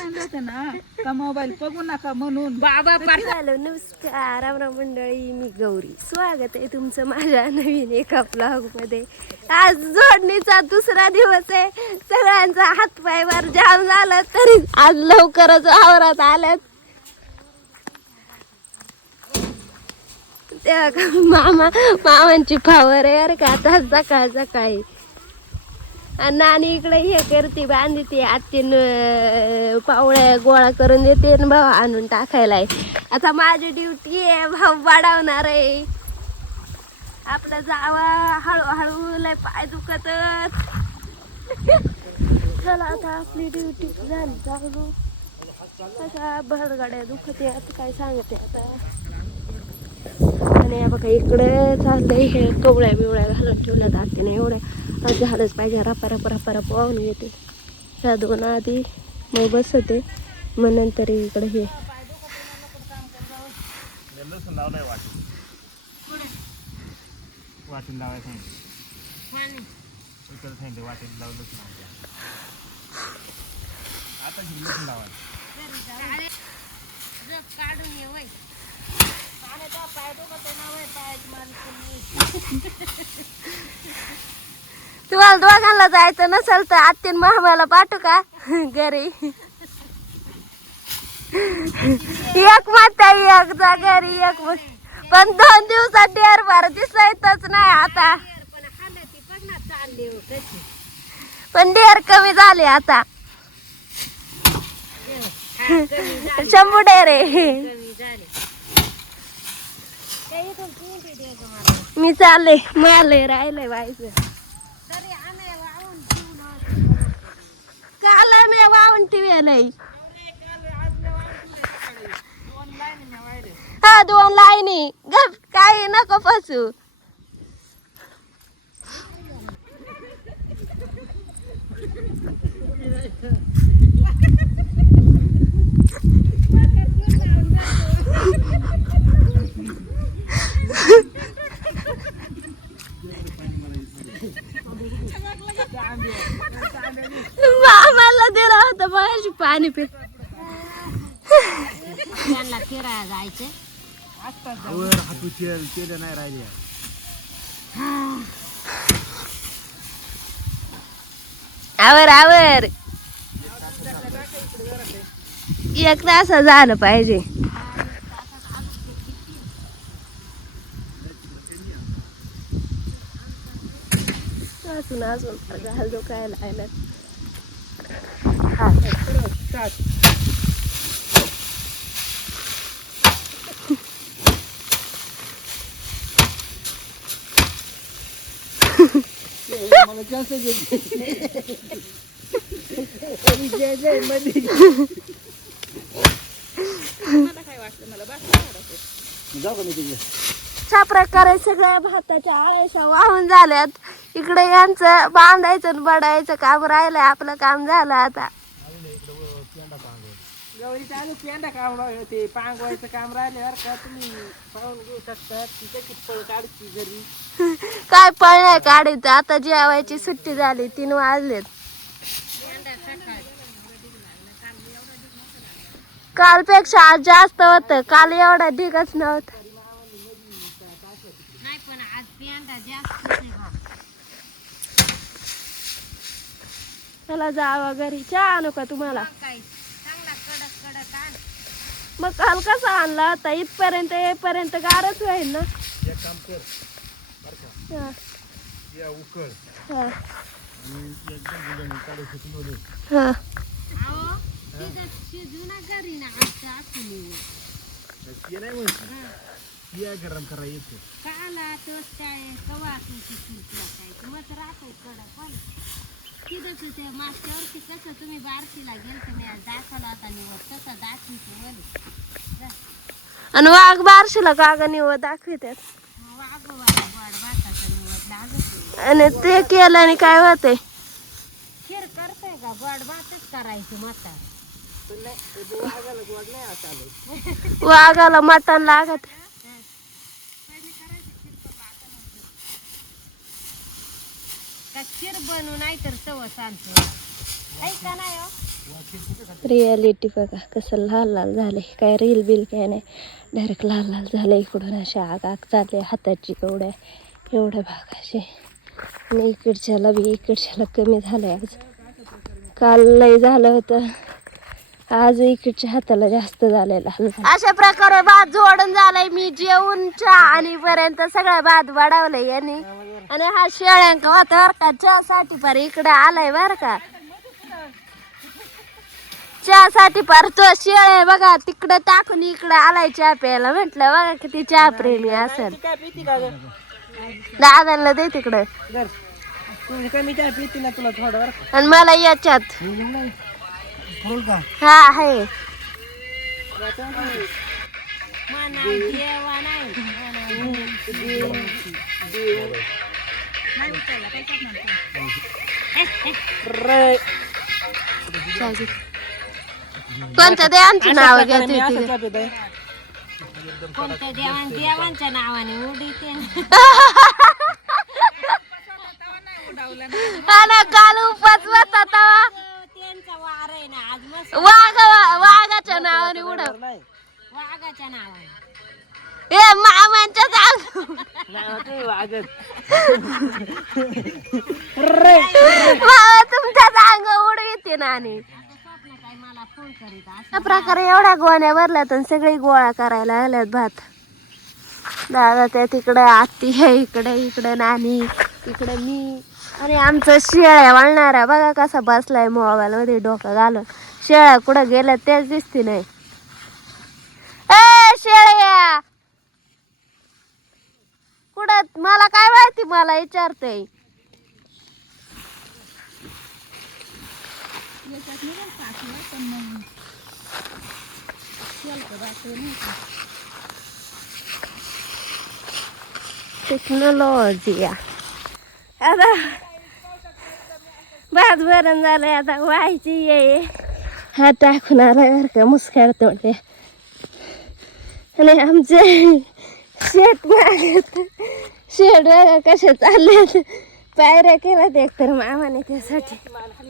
सांगितलं होतं ना? का मोबाईल बघू नका म्हणून? बाबा हॅलो नमस्कार रामराम मंडळी मी गौरी. स्वागत आहे तुमचं माझ्या नवीन एका ब्लॉगमध्ये आज जोडणीचा दुसरा दिवस आहे. सगळ्यांचा हातपायवर जाम झाला तरी आज लवकरच आवरात आल्यात. का मामा मामांची फावर आहे अरे का? आता सकाळ सकाळी नानी इकडे हे करते बांधते ती आत्तीन पावळ्या गोळा करून देते आणि भाऊ आणून टाकायला आहे आता माझी ड्युटी आहे भाऊ वाढवणार आहे. आपलं जावा हळूहळू लय पाय दुखत चला आता आपली ड्युटी झाली चालू आता भरगाड्या दुखते आता काय सांगते आता. आणि बघा इकडे चाललंय हे कवळ्या बिवळ्या घालून ठेवल्या जाते ना एवढ्या. आज झालंच पाहिजे. रापा रापा रापा वाहून येते. ह्या दोन आधी मग होते. मग नंतर इकडे हे. लसूण लावायचं वाटेल लावलंच आता लसूण लावायचं तुम्हाला दोघांना जायचं नसेल तर आत्तीन मामाला पाठवू का? घरी. एक माता एक जा घरी एक पण दोन दिवसात डेअर बार दिसायचंच नाही आता. पण डेअर कमी झाले आता. शंभू डेअर मी चालले माले राहिले व्हायचं काल मी वाहून ठेवलंय हा दोन लाईनी. गप काही नको फसू मामाला दिलं होतं माझी पाणी पी त्यांना फिरायला जायचं वर हातू केलं केलं नाही राहिले. आवर आवर. एक तास झालं पाहिजे. अजून अजून. घाल काय लागलं अशा प्रकारे सगळ्या भाताच्या आळ्याशा वाहून झाल्यात. इकडे यांचं बांधायचं आणि बडायचं काम राहिलंय आपलं काम झालं आता. गौरी चालू पेंडा काम राहिलं ते पांगवायचं काम राहिल्यावर का तुम्ही पाहून घेऊ शकता. ती कशी पळ काढची घरी. काय पळण्या काढायचं आता जेवायची सुट्टी झाली तीन वाजलेत. कालपेक्षा आज जास्त होत काल एवढा ढिगच नव्हता. नाही पण आज पेंडा जास्त आहे बा. चला जावा घरी चहा आणू का तुम्हाला? काय चांगला कडक कडक आण. मग काल कसा आणला आता? इथपर्यंत येईपर्यंत गारच होईल ना? एक काम कर बरं का? हा, या उकळ. हा, आणि एकदम बिर्याणी काढू शकून दे हा. अहो तिथं शिजू ना घरी ना आमचं असं ते नाही म्हणते. या गरम करा येते. काला तोच काय कवा तुमची शिजला काय? मग राहतोय कडक पण तिथंच ते मागच्यावरती कसं तुम्ही बारशीला गेलते मी आज दाखवला होता निवड. तसा दाखवतो आणि वाघ बारशीला कागा निव दाखवितात? वागोवाला गोड भाताचा निवड. लागत आणि ते केल्याने काय होतंय? खीर करताय का? गोड भातच करायची मता वाघाला मटण लागत. का खीर नाही तर सव सांगतो ऐका नाही हो. रियालिटी बघा कसं लाल लाल झाले काय रील बिल काय नाही. डायरेक्ट लाल लाल झालं इकडून अशा आग आग चालले हाताची एवढ्या एवढ्या भागाशी आणि इकडच्याला बी इकडच्याला कमी झालंय आज. काल लय झालं होतं. आज इकडच्या हाताला जास्त झालेला अशा प्रकारे भात जोडून झालाय. मी जेवून चहा आणि पर्यंत सगळं भात वाढवलंय यांनी. आणि हा शेळ्यांका होता बर का. चहासाठी पार इकडे आलाय बर का. चहासाठी पार तो शेळ बघा. तिकडे टाकून इकडे आलाय चहा प्यायला. म्हटलं बघा किती चहा प्रेमी असेल. दादाला दे तिकडे. घर तू कमी चहा पिती ना तुला थोडं बरं का? आणि मला याच्यात. का हा आहे. कोणत्या देवांचं नाव घेते. कोणत्या देवान देवांच्या नावाने उडीते. आणि काल उपास होता तेव्हा त्यांचा वार आहे ना आज मस्त वाघ वाघाच्या नावाने उडव नाही नावाने. ए मामांच्या जाग मामा तुमच्या जांग उडविते ना आणि आता स्वप्न काय मला फोन करीत असं अशा प्रकारे एवढ्या गोण्या भरल्यात आणि सगळी गोळा करायला आल्यात भात. दादा त्या तिकडे आत्ती आहे इकडे इकडे नानी इकडे मी. आणि आमचं शेळ्या वळणारा बघा कसा बसलाय मोबाईल मध्ये डोकं घालून. शेळ्या कुठं गेल्या तेच दिसते नाही. शेळ्या. कुठं? मला काय माहिती? मला विचारते टेक्नॉलॉजी आता भात भरण झालंय. आता व्हायची ये हा बरं का मुसकाड तोडले आणि आमचे शेत मागत शेड बघा कसे चालले पायऱ्या केल्यात एकतर मामाने त्यासाठी.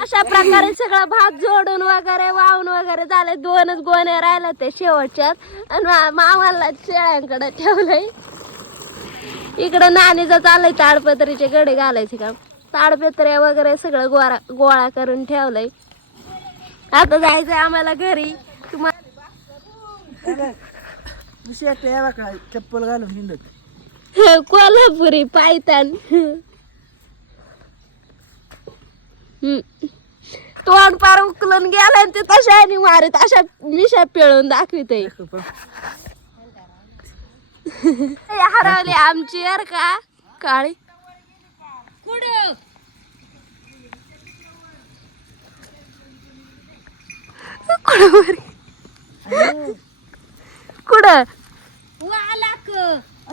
अशा प्रकारे सगळं भात जोडून वगैरे वाहून वगैरे झाले. दोनच गोण्या राहिल्या ते शेवटच्यात. आणि मा- मामाला शेळ्यांकडे ठेवलंय. इकडं नानीचं चाललंय ताडपत्रीचे गडे घालायचे का? ताडपत्र्या वगैरे सगळं गोळा गोळा करून ठेवलंय. आता जायचंय आम्हाला घरी. तुम्हाला दुसरी एकटे यावा का चप्पल घालून हिंडत कोल्हापुरी पायतान. तोंड पार उकलून गेलाय आणि ते तशा आणि मारत अशा मिशा पिळून दाखवित हरवली आमची यार का काळी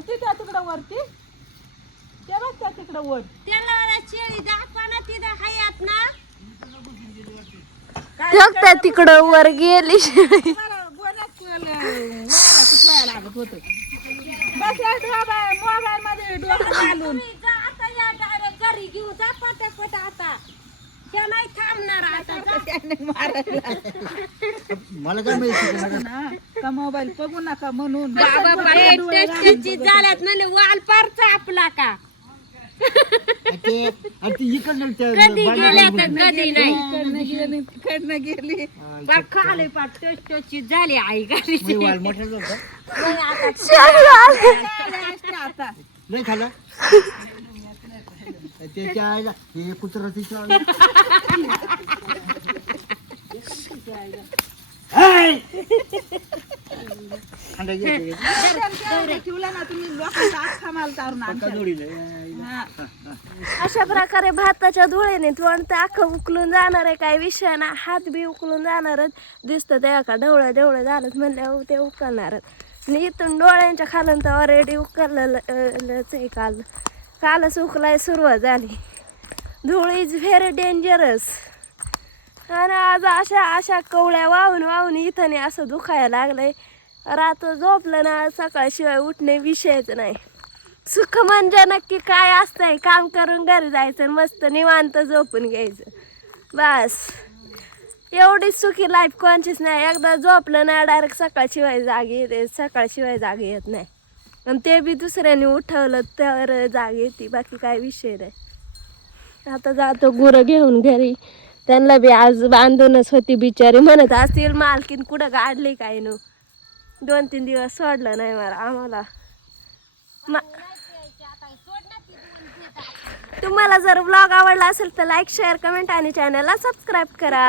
तिथं तिकडं वरती. ते बघ त्या तिकडं वर. त्याला मला शेळी दाखवा ना तिथं हयात ना. बघता तिकडं वर गेली शेळी. आता या डायरेक्ट घरी घेऊ जा पटापट आता. त्या नाही थांबणार आता. जा. मला काय माहिती का? मोबाईल बघू नका म्हणून. बाबा पाय टेस्टची झाल्यात म्हणले वाल पार चापला का? ते आणि ते इकडनं त्या कधी बाजूला गेल्या तर कधी नाही? इकडनं गेली तिकडनं गेली. बा खाली पार टेस्टची झाली आई घरी मी वाल मोठा झाला नाही आता. असते आता नाही खाला त्याच्या आईला हे कुत्रा तिच्या. ठेवला ना तुम्ही लोकांचा माल तारून. हा. अशा प्रकारे भाताच्या धुळेने तोंड अख्खं उकलून जाणार आहे काही विषय ना हात बी उकलून जाणारच दिसतं तेव्हा का ढवळं ढवळं झालंच म्हणल्यावर ते उकलणारच आणि इथून डोळ्यांच्या खालून तर ऑलरेडी उकललंच आहे काल कालच उकलाय सुरुवात झाली. धूळ इज व्हेरी डेंजरस आणि आज अशा अशा कवळ्या वाहून वाहून इथं नाही असं दुखायला लागलंय. रात्र झोपलं ना सकाळशिवाय उठणे विषयच नाही. सुख म्हणजे नक्की काय असतंय? काम करून घरी जायचं आणि मस्त निवांत झोपून घ्यायचं. बस. एवढी सुखी लाईफ कॉन्शियस नाही. एकदा झोपलं ना डायरेक्ट सकाळशिवाय जागी येते. सकाळशिवाय जागी येत नाही. आणि ते बी दुसऱ्याने उठवलं तर जाग येते बाकी काय विषय नाही. आता जातो गुरं घेऊन घरी. त्यांना बी आज बांधूनच होती बिचारी. म्हणत असतील मालकीन कुठं काढली काय न? दोन तीन दिवस सोडलं नाही मला आम्हाला. मा तुम्हाला जर ब्लॉग आवडला असेल तर लाईक शेअर कमेंट आणि चॅनलला सबस्क्राईब करा.